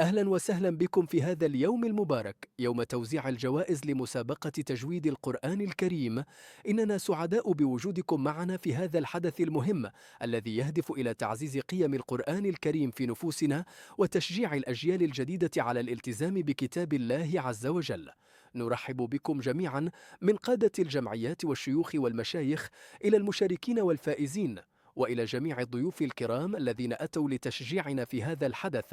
أهلا وسهلا بكم في هذا اليوم المبارك يوم توزيع الجوائز لمسابقة تجويد القرآن الكريم. إننا سعداء بوجودكم معنا في هذا الحدث المهم الذي يهدف إلى تعزيز قيم القرآن الكريم في نفوسنا وتشجيع الأجيال الجديدة على الالتزام بكتاب الله عز وجل. نرحب بكم جميعا من قادة الجمعيات والشيوخ والمشايخ إلى المشاركين والفائزين، وإلى جميع الضيوف الكرام الذين أتوا لتشجيعنا في هذا الحدث.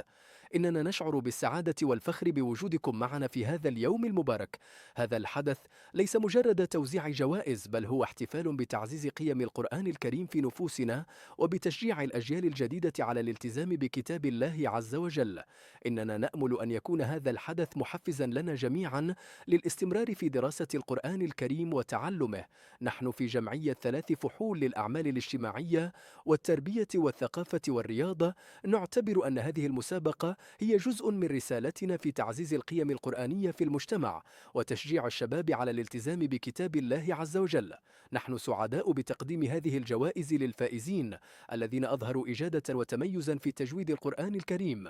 إننا نشعر بالسعادة والفخر بوجودكم معنا في هذا اليوم المبارك. هذا الحدث ليس مجرد توزيع جوائز، بل هو احتفال بتعزيز قيم القرآن الكريم في نفوسنا وبتشجيع الأجيال الجديدة على الالتزام بكتاب الله عز وجل. إننا نأمل أن يكون هذا الحدث محفزا لنا جميعا للاستمرار في دراسة القرآن الكريم وتعلمه. نحن في جمعية 3 فحول للأعمال الاجتماعية والتربية والثقافة والرياضة نعتبر أن هذه المسابقة هي جزء من رسالتنا في تعزيز القيم القرآنية في المجتمع وتشجيع الشباب على الالتزام بكتاب الله عز وجل. نحن سعداء بتقديم هذه الجوائز للفائزين الذين أظهروا إجادة وتميزا في تجويد القرآن الكريم.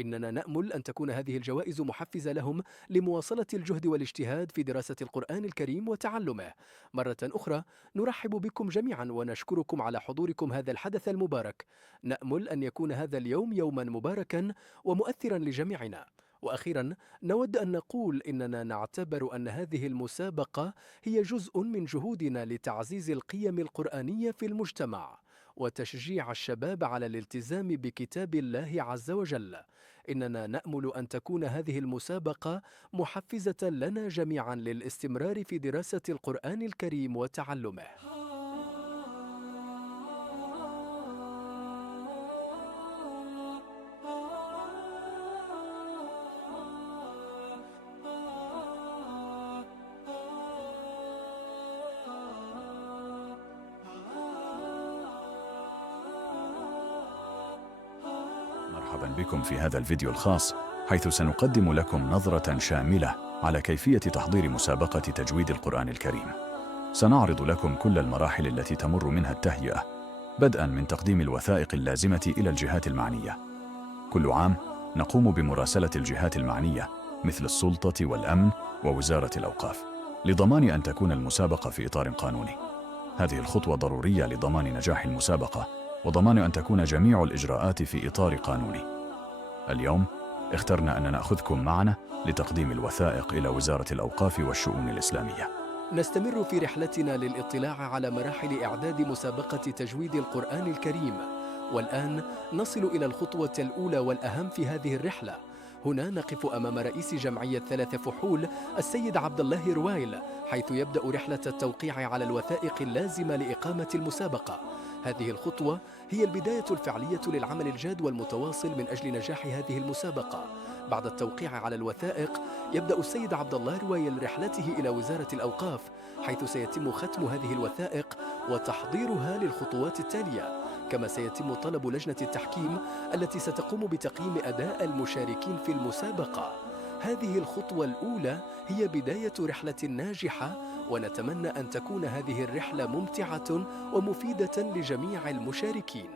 إننا نأمل أن تكون هذه الجوائز محفزة لهم لمواصلة الجهد والاجتهاد في دراسة القرآن الكريم وتعلمه. مرة أخرى نرحب بكم جميعا ونشكركم على حضوركم هذا الحدث المبارك. نأمل أن يكون هذا اليوم يوما مباركا ومؤثرا لجميعنا. وأخيرا نود أن نقول إننا نعتبر أن هذه المسابقة هي جزء من جهودنا لتعزيز القيم القرآنية في المجتمع وتشجيع الشباب على الالتزام بكتاب الله عز وجل. إننا نأمل أن تكون هذه المسابقة محفزة لنا جميعا للاستمرار في دراسة القرآن الكريم وتعلمه. مرحبا بكم في هذا الفيديو الخاص، حيث سنقدم لكم نظرة شاملة على كيفية تحضير مسابقة تجويد القرآن الكريم. سنعرض لكم كل المراحل التي تمر منها التهيئة، بدءا من تقديم الوثائق اللازمة إلى الجهات المعنية. كل عام نقوم بمراسلة الجهات المعنية مثل السلطة والأمن ووزارة الأوقاف، لضمان أن تكون المسابقة في إطار قانوني. هذه الخطوة ضرورية لضمان نجاح المسابقة وضمان أن تكون جميع الإجراءات في إطار قانوني. اليوم اخترنا أن نأخذكم معنا لتقديم الوثائق إلى وزارة الأوقاف والشؤون الإسلامية. نستمر في رحلتنا للاطلاع على مراحل إعداد مسابقة تجويد القرآن الكريم، والآن نصل إلى الخطوة الأولى والأهم في هذه الرحلة. هنا نقف أمام رئيس جمعية 3 فحول السيد عبد الله روايل، حيث يبدأ رحلة التوقيع على الوثائق اللازمة لإقامة المسابقة. هذه الخطوة هي البداية الفعلية للعمل الجاد والمتواصل من أجل نجاح هذه المسابقة. بعد التوقيع على الوثائق يبدأ السيد عبد الله روايل رحلته إلى وزارة الأوقاف، حيث سيتم ختم هذه الوثائق وتحضيرها للخطوات التالية. كما سيتم طلب لجنة التحكيم التي ستقوم بتقييم أداء المشاركين في المسابقة. هذه الخطوة الأولى هي بداية رحلة ناجحة، ونتمنى أن تكون هذه الرحلة ممتعة ومفيدة لجميع المشاركين.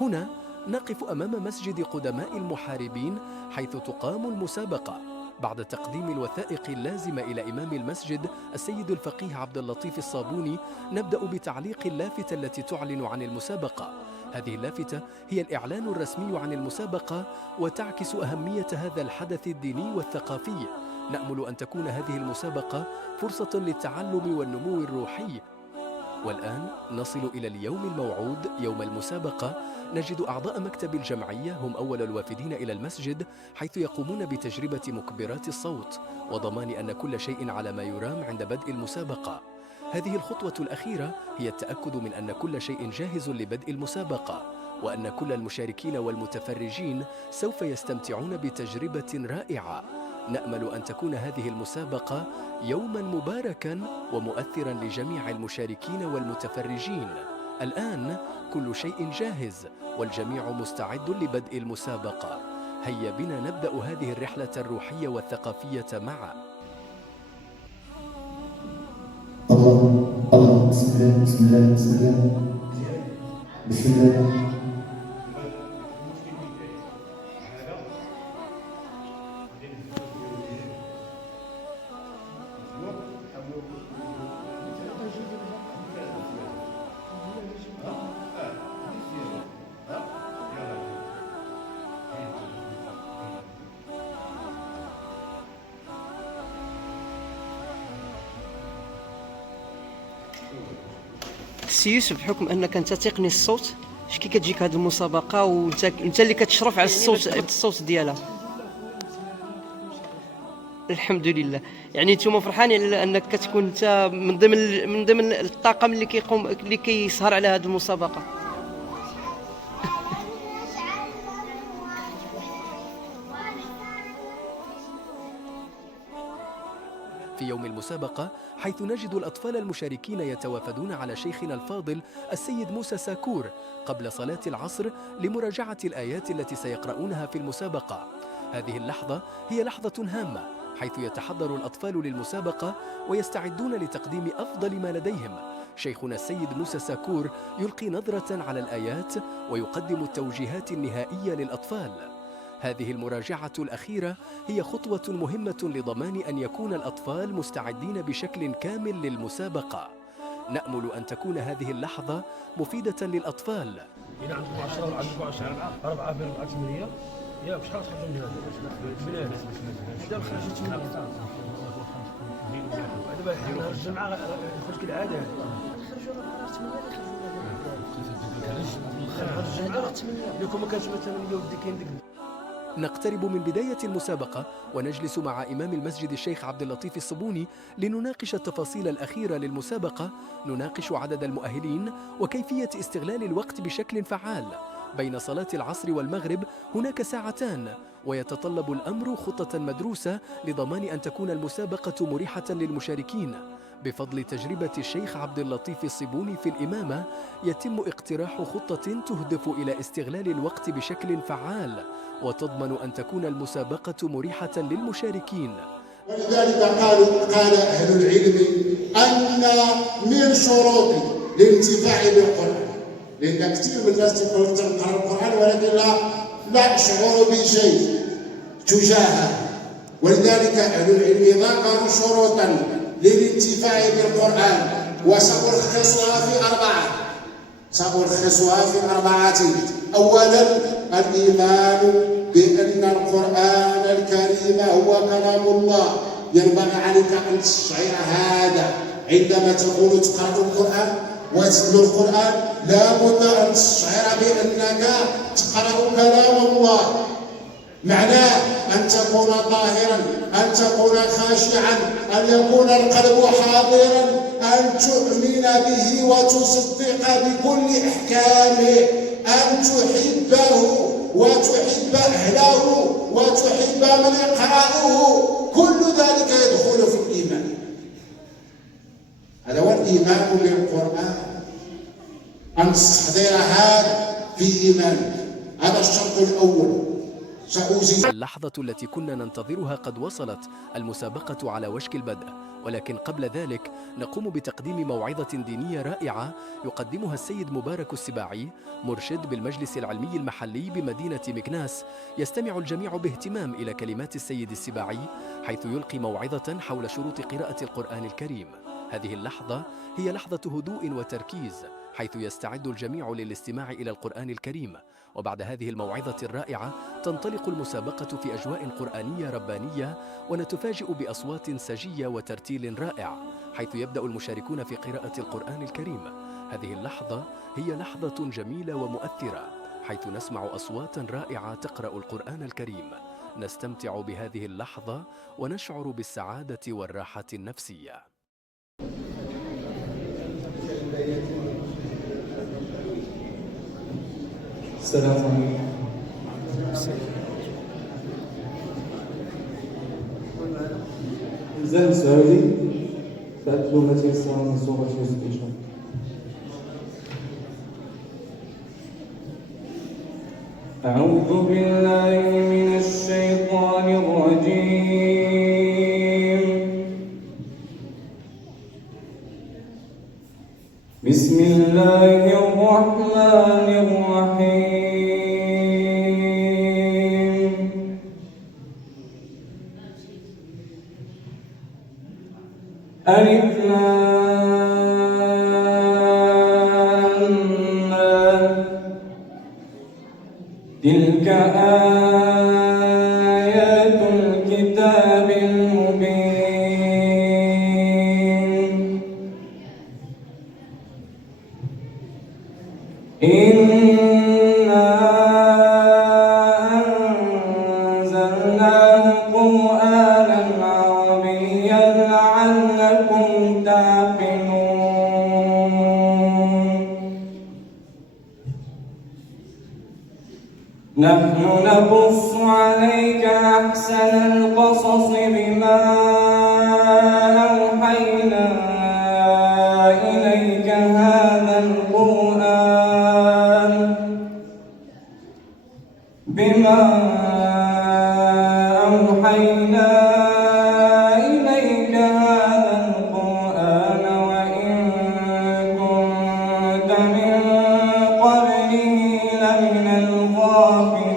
هنا نقف أمام مسجد قدماء المحاربين حيث تقام المسابقة. بعد تقديم الوثائق اللازمة إلى إمام المسجد السيد الفقيه عبد اللطيف الصابوني، نبدأ بتعليق اللافتة التي تعلن عن المسابقة. هذه اللافتة هي الإعلان الرسمي عن المسابقة وتعكس أهمية هذا الحدث الديني والثقافي. نأمل أن تكون هذه المسابقة فرصة للتعلم والنمو الروحي. والآن نصل إلى اليوم الموعود، يوم المسابقة. نجد أعضاء مكتب الجمعية هم أول الوافدين إلى المسجد، حيث يقومون بتجربة مكبرات الصوت وضمان أن كل شيء على ما يرام عند بدء المسابقة. هذه الخطوة الأخيرة هي التأكد من أن كل شيء جاهز لبدء المسابقة، وأن كل المشاركين والمتفرجين سوف يستمتعون بتجربة رائعة. نأمل أن تكون هذه المسابقة يوماً مباركاً ومؤثراً لجميع المشاركين والمتفرجين. الآن كل شيء جاهز والجميع مستعد لبدء المسابقة. هيا بنا نبدأ هذه الرحلة الروحية والثقافية معا. الله بسم الله بسم الله بسم الله بسم الله. سي يوسف، بحكم انك انت تقني الصوت، شكي كتجيك هذه المسابقه وانت اللي كتشرف على الصوت ديالها؟ الحمد لله. يعني نتوما فرحانين انك كتكون انت من ضمن الطاقم اللي كيسهر على هذه المسابقه. في يوم المسابقة، حيث نجد الأطفال المشاركين يتوافدون على شيخنا الفاضل السيد موسى ساكور قبل صلاة العصر لمراجعة الآيات التي سيقرؤونها في المسابقة. هذه اللحظة هي لحظة هامة، حيث يتحضر الأطفال للمسابقة ويستعدون لتقديم أفضل ما لديهم. شيخنا السيد موسى ساكور يلقي نظرة على الآيات ويقدم التوجيهات النهائية للأطفال. هذه المراجعة الأخيرة هي خطوة مهمة لضمان أن يكون الأطفال مستعدين بشكل كامل للمسابقة. نأمل أن تكون هذه اللحظة مفيدة للأطفال. إلى عندكم 10 وعندكم 10 4 في 4 8 ياك شحال تخرجوا من هذا؟ دابا خرجت 8 دابا حنا الجمعة يخرج كالعادة لكم ما كانش مثلا يودي كاين ديك. نقترب من بداية المسابقة ونجلس مع إمام المسجد الشيخ عبد اللطيف الصبوني لنناقش التفاصيل الأخيرة للمسابقة. نناقش عدد المؤهلين وكيفية استغلال الوقت بشكل فعال. بين صلاة العصر والمغرب هناك ساعتان، ويتطلب الأمر خطة مدروسة لضمان أن تكون المسابقة مريحة للمشاركين. بفضل تجربة الشيخ عبد اللطيف الصبوني في الإمامة، يتم اقتراح خطة تهدف إلى استغلال الوقت بشكل فعال وتضمن أن تكون المسابقة مريحة للمشاركين. ولذلك قال أهل العلم أن من شروط الانتفاع بالقرآن، لأن كثير من الناس تقول تقرأ القرآن ولكن لا يشعر بشيء تجاهه. ولذلك أهل العلم ذكروا شروطا للانتفاع بالقرآن وسألخصها في أربعة. أولا الإيمان بأن القرآن الكريم هو كلام الله. ينبغي عليك أن تشعر هذا عندما تكون تقرأ القرآن وتتلو القرآن، لا بد أن تشعر بأنك تقرأ كلام الله. معناه أن تكون طاهرا، أن تكون خاشعا، أن يكون القلب حاضرا، أن تؤمن به وتصدق بكل أحكامه، أن تحبه وتحب أهله وتحب من يقرأه. كل ذلك يدخل في الإيمان. هذا هو الإيمان بالقرآن، أن تستحضر هذا في إيمانك. هذا الشرط الأول. سأوجد. اللحظة التي كنا ننتظرها قد وصلت، المسابقة على وشك البدء، ولكن قبل ذلك نقوم بتقديم موعظة دينية رائعة يقدمها السيد مبارك السباعي، مرشد بالمجلس العلمي المحلي بمدينة مكناس. يستمع الجميع باهتمام إلى كلمات السيد السباعي، حيث يلقي موعظة حول شروط قراءة القرآن الكريم. هذه اللحظة هي لحظة هدوء وتركيز، حيث يستعد الجميع للاستماع إلى القرآن الكريم. وبعد هذه الموعظة الرائعة تنطلق المسابقة في أجواء قرآنية ربانية، ونتفاجئ بأصوات سجية وترتيل رائع، حيث يبدأ المشاركون في قراءة القرآن الكريم. هذه اللحظة هي لحظة جميلة ومؤثرة، حيث نسمع أصواتا رائعة تقرأ القرآن الكريم. نستمتع بهذه اللحظة ونشعر بالسعادة والراحة النفسية. السلام عليكم. إنزال السعودي تأتلو ما تيسر من سورة يوسف إن شاء الله. أعوذ بالله من الشيطان الرجيم. بسم الله الرحمن الرحيم. ألف لام تلك آيات الكتاب المبين. إنا أنزلناه قرآنا عربيا لعلكم تعقلون. نحن نقص عليك أحسن القصص بما أوحينا إليك هذا القرآن وإن كنت من قبله لمن الغافلين.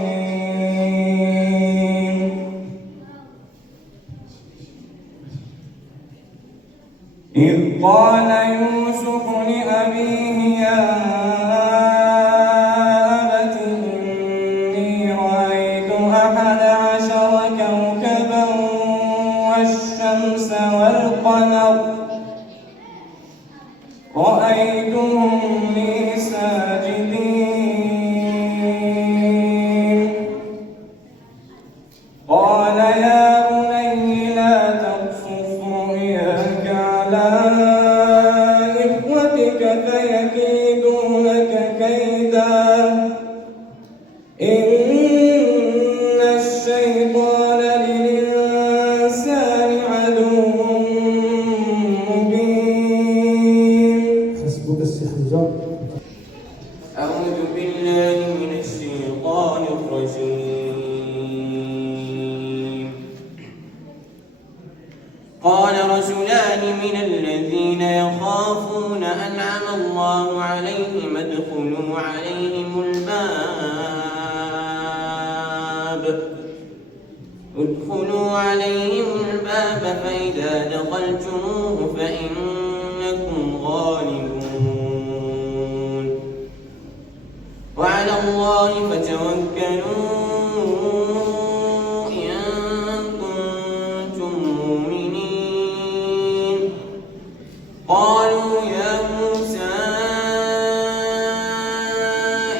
إذ قال يوسف لأبيه يا أبت إني رأيت 11 كوكبا والشمس والقمر رأيتهم لي ساجدين. قال يا بني لا تقصص رؤياك على إخوتك فيكيدوا لك كيدا إن الشيطان للإنسان عدو مبين. حسبك استخزاء. أعوذ بالله من الشيطان الرجيم. قال رجلان من الذين يخافون أنعم الله عليهم ادخلوا عليهم الباب فإذا دخلتموه فإنكم غالبون وعلى الله فتوكلوا إن كنتم مؤمنين. قالوا يا موسى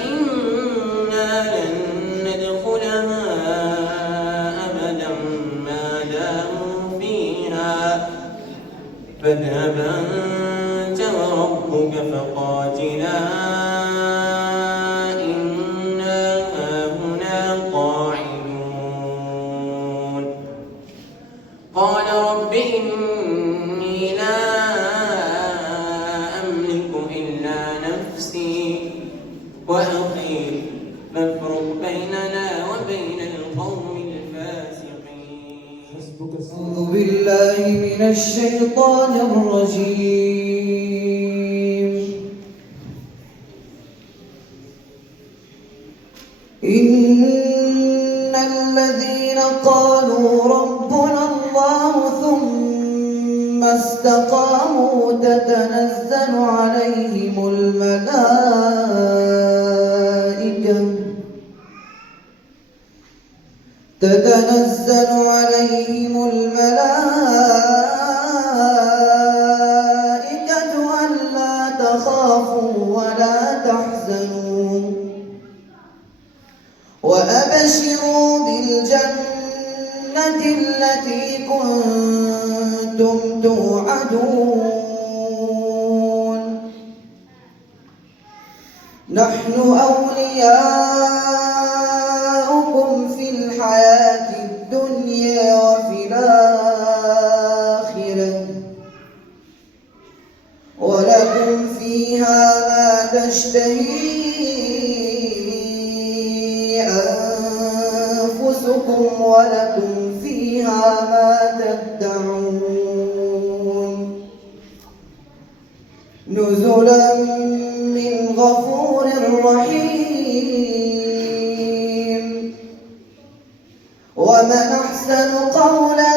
إنا لن ندخلها أبدا ما داموا فيها فاذهب أنت وربك فقاتلا إنا من الشيطان الرجيم. إن الذين قالوا ربنا الله ثم استقاموا تتنزل عليهم الملائكة ألا تخافوا ولا تحزنوا وأبشروا بالجنة التي كنتم توعدون. نحن أولياؤكم في الحياة الدنيا وفي الآخرة ولكم فيها ما تشتهي أنفسكم ولكم فيها ما تدعون. نزلا من غفور رحيم. ومن أحسن قولا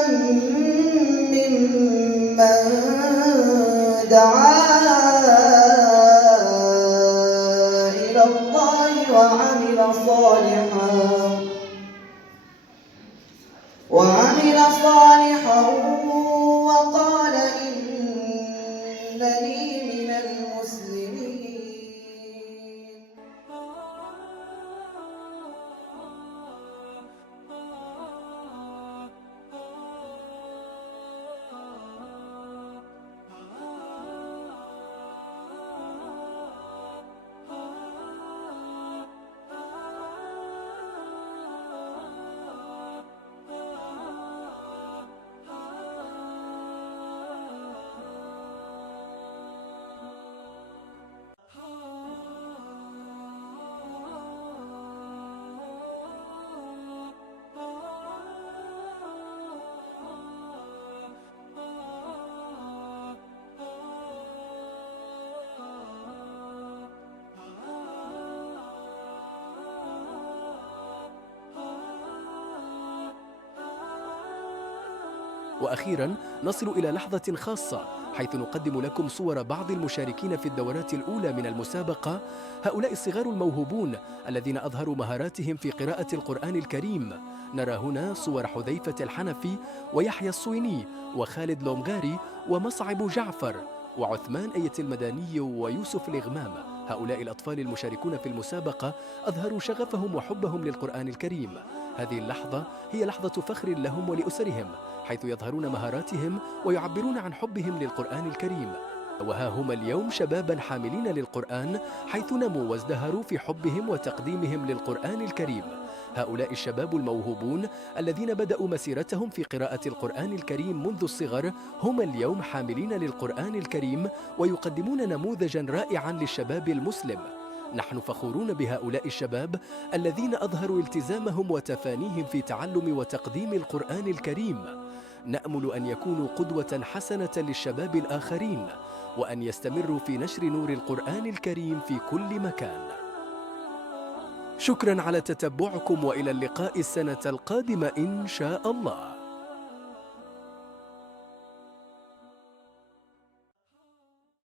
ممن دعا إلى الله وعمل صالحا وقال إنني من المسلمين. وأخيراً نصل إلى لحظة خاصة حيث نقدم لكم صور بعض المشاركين في الدورات الأولى من المسابقة. هؤلاء الصغار الموهوبون الذين أظهروا مهاراتهم في قراءة القرآن الكريم. نرى هنا صور حذيفة الحنفي ويحيى الصويني وخالد لومغاري ومصعب جعفر وعثمان أية المداني ويوسف الإغمام. هؤلاء الأطفال المشاركون في المسابقة أظهروا شغفهم وحبهم للقرآن الكريم. هذه اللحظة هي لحظة فخر لهم ولأسرهم، حيث يظهرون مهاراتهم ويعبرون عن حبهم للقرآن الكريم. وها هم اليوم شبابا حاملين للقرآن، حيث نموا وازدهروا في حبهم وتقديمهم للقرآن الكريم. هؤلاء الشباب الموهوبون الذين بدأوا مسيرتهم في قراءة القرآن الكريم منذ الصغر هم اليوم حاملين للقرآن الكريم ويقدمون نموذجا رائعا للشباب المسلم. نحن فخورون بهؤلاء الشباب الذين أظهروا التزامهم وتفانيهم في تعلم وتقديم القرآن الكريم. نأمل أن يكونوا قدوة حسنة للشباب الآخرين، وأن يستمروا في نشر نور القرآن الكريم في كل مكان. شكرا على تتبعكم، وإلى اللقاء السنة القادمة إن شاء الله.